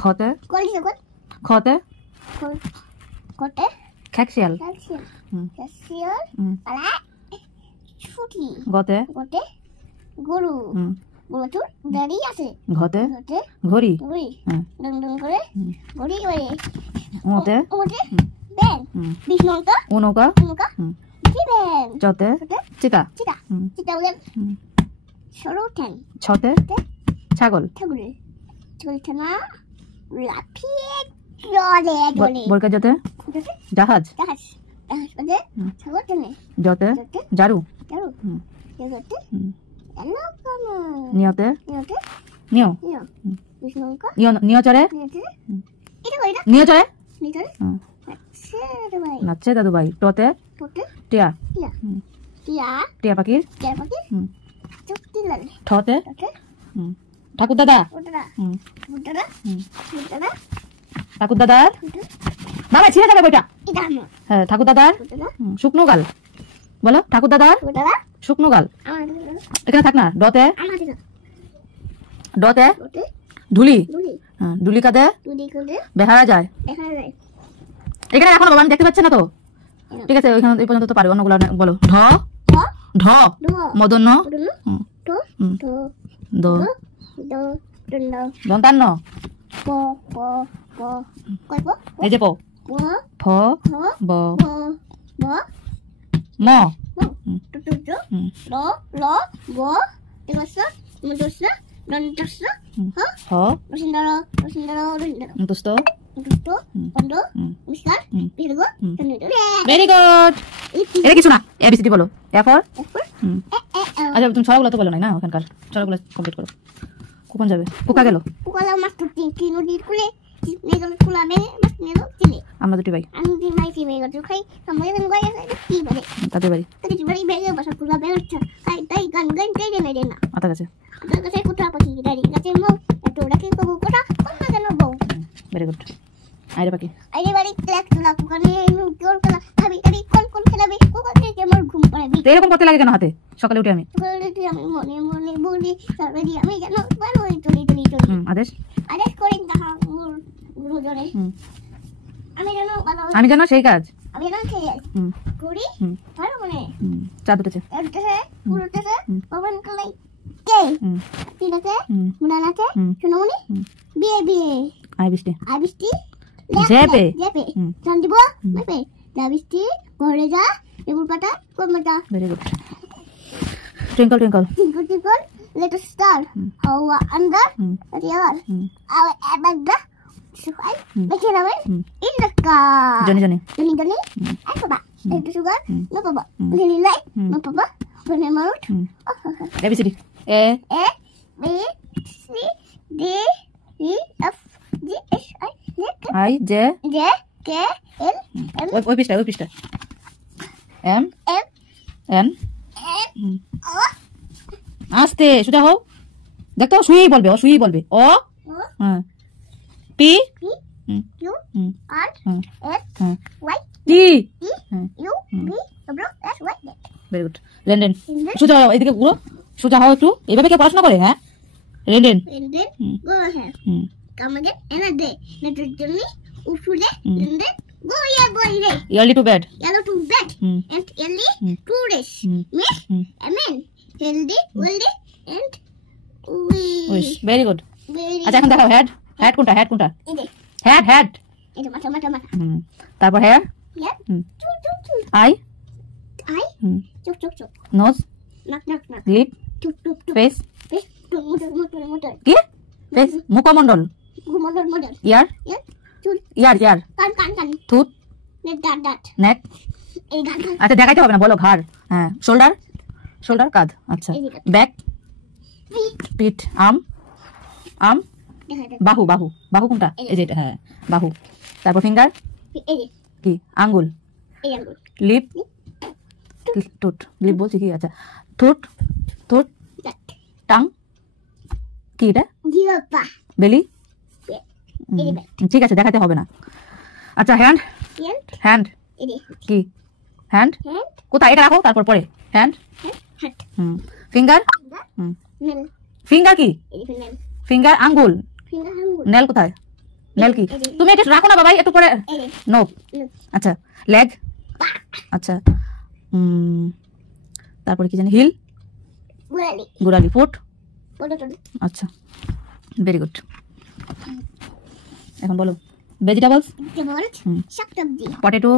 খতে খতে খতে খেকশিয়াল গতে গরু গরুর দাড়ি আছে ঘতে ঘড়ি ডং ডং করে ঘড়ি করে ওতে ব্যাং বিষ্ণুকা উনকা ব্যাং চতে চিতা চিতা বলেন সরু ঠ্যাং ছতে ছাগল ছাগল ঠ্যাঙা লাফিয়ে চলে বলকে জতে জাহাজ মানে ছাগল ঠ্যাঙে জতে জারু জতে নিয়তে নিয় বিষ্ণুকা নিয় চড়ে নিয় চড়ে নাচছে দাদু ভাই টতে টিয়া টিয়া পাখির ঠতে ঠাকুর দাদা ঠাকুর দাদার বাবা ছিঁড়ে যাবে বইটা হ্যাঁ ঠাকুর দাদার শুকনো গাল বলো ঠাকুর দাদার শুকনো গাল এখানে থাক না ডতে ডতে ঢুলি ঢুলি কাঁধে বেহারা যায় এখানে এখন বাবা দেখতে পাচ্ছে না তো ঠিক আছে ওইখানে এই পর্যন্ত তো পারবে অন্যগুলো বলো ঢ ঢ মদন্য দ দন্তান্ন এই যে প ফ ব ম হ দুষ্ট ভেরি গুড এটা কিছু না এবিসিডি বলো এ ফর আচ্ছা তুমি ছড়াগুলো তো বলো না ওখানকার ছড়াগুলো কমপ্লিট করো কখন যাবে পোকা গেল আমরা দুটি ভাই তাদের বাড়ি আতা গেছে ভেরি গুড আইরে বাকি এরকম করতে লাগে কেন হাতে সকালে উঠে আমি আদেশ আমি জানো সেই কাজ চাঁদ উঠেছে আই বৃষ্টি জেপে দিব যা বৃষ্টি ঘরে যা লেবুর পাতা কমটা very good twinkle twinkle twinkle twinkle little star how under the air our above the sky make it away in the sky Johnny Johnny Johnny and papa little sugar no papa lily light no papa when I'm out ABCD A B C D E F G H I J K L M ওই পৃষ্ঠা M N আস্তে সোজা হও দেখো শুয়েই বলবে ও শুয়েই বলবে ও হ্যাঁ P Q R S Y টি U V W S Y very good লেনদেন সোজা হও এদিকে ঘুরো সোজা হও একটু এভাবে কে পড়াশোনা করে হ্যাঁ লেনদেন go ahead come again another day later journey usually London go here early to bed yellow to bed and early to rest miss amen healthy wealthy and wish very good আচ্ছা এখন দেখাও হেড কোনটা head এটা মাথা তারপর hair I চোখ nose নাক lip face motor কি ফেস মুখমণ্ডল ইয়ার কান থুত দাঁত নেক আচ্ছা দেখাইতে হবে না বলো ঘাড় হ্যাঁ শোল্ডার কাঁধ আচ্ছা ব্যাক পিঠ আম বাহু কোনটা এই যে এটা হ্যাঁ বাহু তারপর ফিঙ্গার কি আঙ্গুল লিপ ঠোঁট লিপ বলছি কি আচ্ছা ঠোঁট টাং কি এটা বেলি ঠিক আছে দেখাতে হবে না আচ্ছা হ্যান্ড কি হ্যান্ড কোথায় এটা রাখো তারপর পরে হ্যান্ড ফিঙ্গার কি ফিঙ্গার আঙ্গুল নেল কোথায়? নেল কি? তুমি এটা রাখো না বাবাই, একটু পরে। নোপ। আচ্ছা, লেগ। আচ্ছা, তারপরে কি জানি? হিল, গোড়ালি। ফুট। আচ্ছা, ভেরি গুড। এখন বলো ভেজিটেবলস। পটেটো,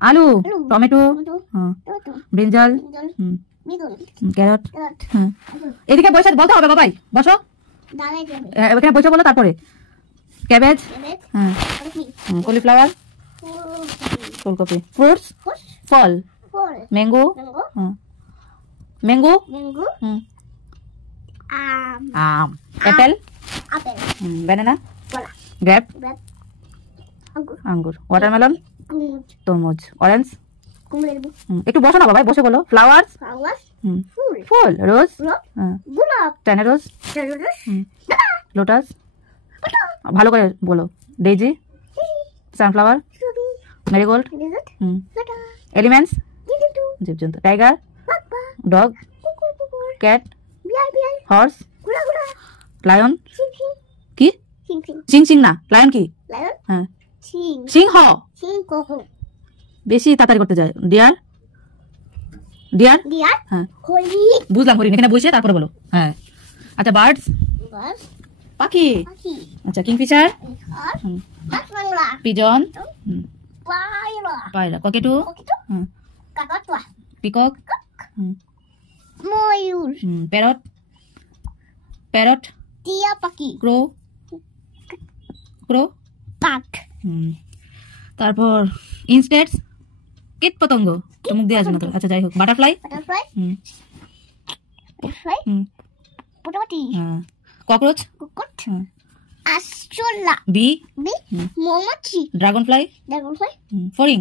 আলু, টমেটো, ব্রিঞ্জাল, ক্যারট। এদিকে বসে বলতে হবে বাবাই, বসো। এখানে বসে বলো, তারপরে ক্যাবেজ, কলিফ্লাওয়ার, ফুলকপি। ফ্রুটস, ফল। ম্যাঙ্গো, ম্যাঙ্গো, আম। অ্যাপেল, ব্যানানা, গ্রেপ, আঙ্গুর। ওয়াটারমেলন, তরমুজ। অরেঞ্জ। একটু বসো না বাবাই, বসে বলো। ফ্লাওয়ার্স, ফুল। রোজ, টেনে রোজ, লোটাস। ভালো করে বলো। Daisy, sunflower, marigold. এলিমেন্টস, জীবজন্তু। Tiger, dog, cat, horse, lion. কি? সিং সিং না, লায়ন কি? হ্যাঁ, সিংহ। বেশি তাড়াতাড়ি করতে যায়। Deer, deer. হ্যাঁ, বুঝলাম। হরিণ এখানে বসে তারপরে বলো। হ্যাঁ, আচ্ছা। বার্ডস, পাখি। আচ্ছা, কিংফিশার, পিজন, পায়রা। ককেটু, পিকক, ময়ূর। Parrot, parrot. টিয়া পাখি। ক্রো, ক্রো। কাক। তারপর ইনসেক্টস, কীট পতঙ্গ। মুখ দিয়ে আসবে না তো। আচ্ছা, যাই হোক। বাটারফ্লাই, ককরোচ, আরশোলা, বি, মৌমাছি, ড্রাগন ফ্লাই, ফড়িং।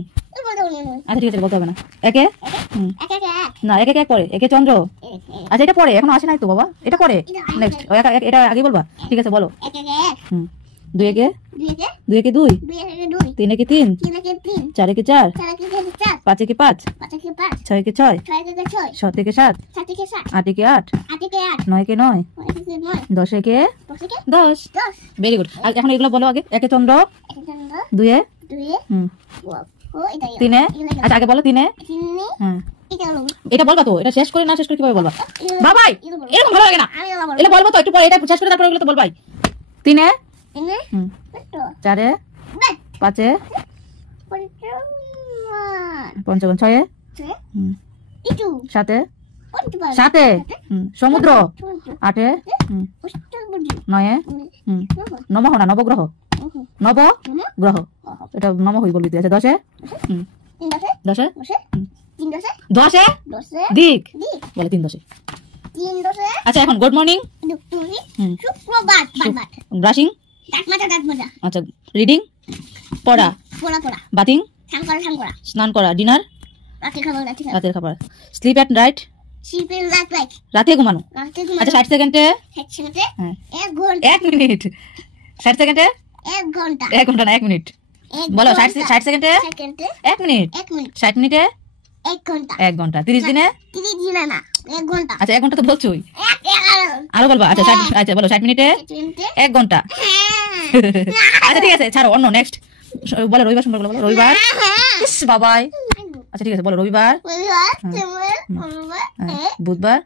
আচ্ছা, ঠিক আছে, বলতে হবে না। একে না, একে এক পরে। একে চন্দ্র। আচ্ছা, এটা পরে, এখনো আসে নাই তো বাবা, এটা পরে। নেক্সট, এটা আগে বলবা? ঠিক আছে, বলো। দুই একে দুই, তিন একে তিন, চার একে চার, পাঁচ একে পাঁচ, ছয় একে ছয়, সাত একে সাত, আট একে আট, নয় একে নয়, দশ একে 10। Very good. এখন এগুলো বলো আগে। একে চন্দ্র, দুয়ে, তিনে। আচ্ছা, আগে বলো তিনে। হ্যাঁ, এটা বলবা তো। এটা শেষ করে না, শেষ করে কিভাবে বলবা বাবাই? এরকম ভালো লাগে না। এটা বলবো তো একটু পরে। এটা শেষ করে তারপরে এগুলো তো বলবাই। তিনে, চারে, পাঁচে, পঞ্চম, ছয়ে, সাতে, সাতে, সমুদ্র। আটে, নয়ে, নমহ না, নবগ্রহ। নবগ্রহ, এটা নম হই বলবি তুই। আচ্ছা, দশে, দশে, দশে দিক বলে। তিন দশে। আচ্ছা, এখন গুড মর্নিং, ব্রাশিং। আচ্ছা, রিডিং, পড়া, বাথিং, স্নান করা, ডিনার, রাতের খাবার, স্লিপ এট নাইট, রাতে ঘুমানো। আচ্ছা, 60 সেকেন্ডে 1 মিনিট, 60 সেকেন্ডে 1 ঘন্টা না 1 মিনিট বলো। 60 সেকেন্ডে 1 মিনিট, 60 মিনিটে 1 ঘন্টা, 30 দিনে না 1 ঘন্টা। আচ্ছা, 1 ঘন্টা তো বলছোই, আরো বলবা। আচ্ছা, আচ্ছা বলো 60 মিনিটে 1 ঘন্টা। আচ্ছা, ঠিক আছে, ছাড়ো। অন্য নেক্সট বলো। রবিবার, সোমবার বলো। রবিবার, বাবাই। আচ্ছা, ঠিক আছে, বলো। রবিবার, বুধবার,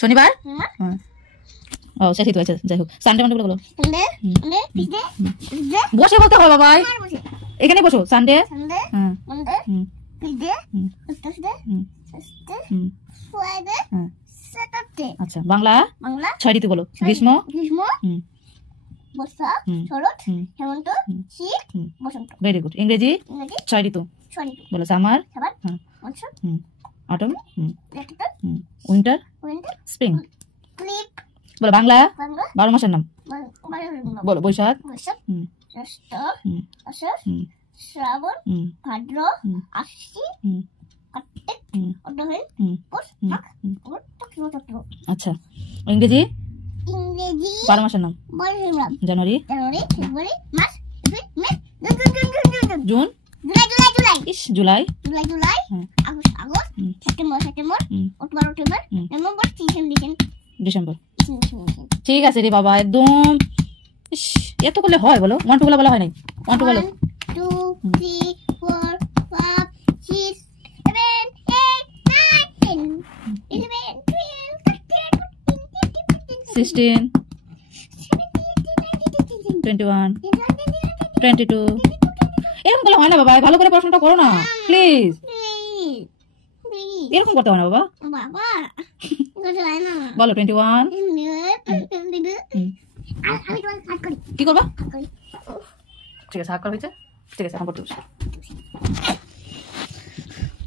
শনিবার। ও, সেটাই তো। আচ্ছা, যাই হোক। সানডে, মানডে বলো। বসে বলতে হবে বাবাই, এখানে বসো। সানডে, আচ্ছা। বাংলা 6 ঋতু বলো। গ্রীষ্ম, বর্ষা, শরৎ, হেমন্ত, শীত, বসন্ত। Very good. ইংরেজি 6 ঋতু বলো। Summer, autumn, winter, spring. বলো বাংলা 12 মাসের নাম বলো। বৈশাখ, শ্রাবণ, ভাদ্র, আশ্বিন, কার্তিক, অগ্রহায়ণ, পৌষ, মাঘ, ফাল্গুন। আচ্ছা, ইংরেজি 12 মাসের নাম। January, February, March, April, May, June, July, August, September, October, November, December. December. ঠিক আছে রে বাবা, একদম এত করলে হয় বলো? 1 2 বলা হয় নাই। 1 2 বলো। 1 2 3 4 5 6 7 8 9 10 11 12 13 16 21 22 এরকম করলে হয় না বাবা, ভালো করে পড়াশোনাটা করো না প্লিজ। এরকম করতে হয় না বাবা। বাবা কথা হয় না বলো 21। আমি তোমাকে কাট করি। কি করবা? কাট করি। ঠিক আছে, হাত করা হয়েছে। ঠিক আছে, এখন পড়তে বসো।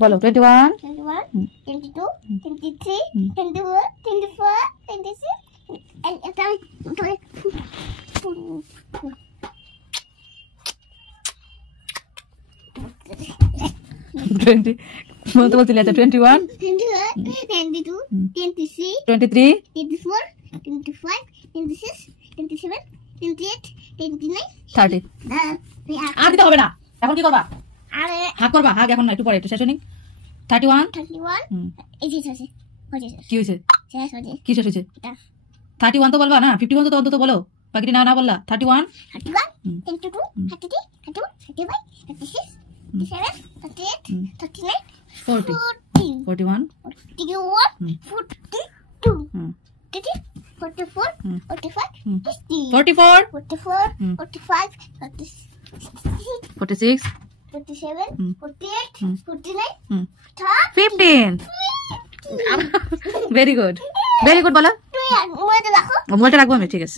বলো 21 21 22 23 24 24 26 and এটা আমি 20 বলতে বলছিলে। আচ্ছা 21 22 23 23 24 25 26 27 28 29 30। আর দিতে হবে না। এখন কি করবা? আরে হাত করবা। হাত এখন না, একটু পরে, একটু শেষ হয়নি। 31 31 এই যে আছে কি হয়েছে? শেষ হয়েছে কি শেষ হয়েছে? 31 তো বলবা না, 51 তো অন্তত বলো। বাকিটি না না বললা। 31 31 32 33 32 35 36 37 38 39 40 41 41 42 44 45 44 44 45 46 47 48 49 15। Very good, very good. বলো তুই মোবাইলটা রাখো। মোবাইলটা রাখবো আমি। ঠিক আছে।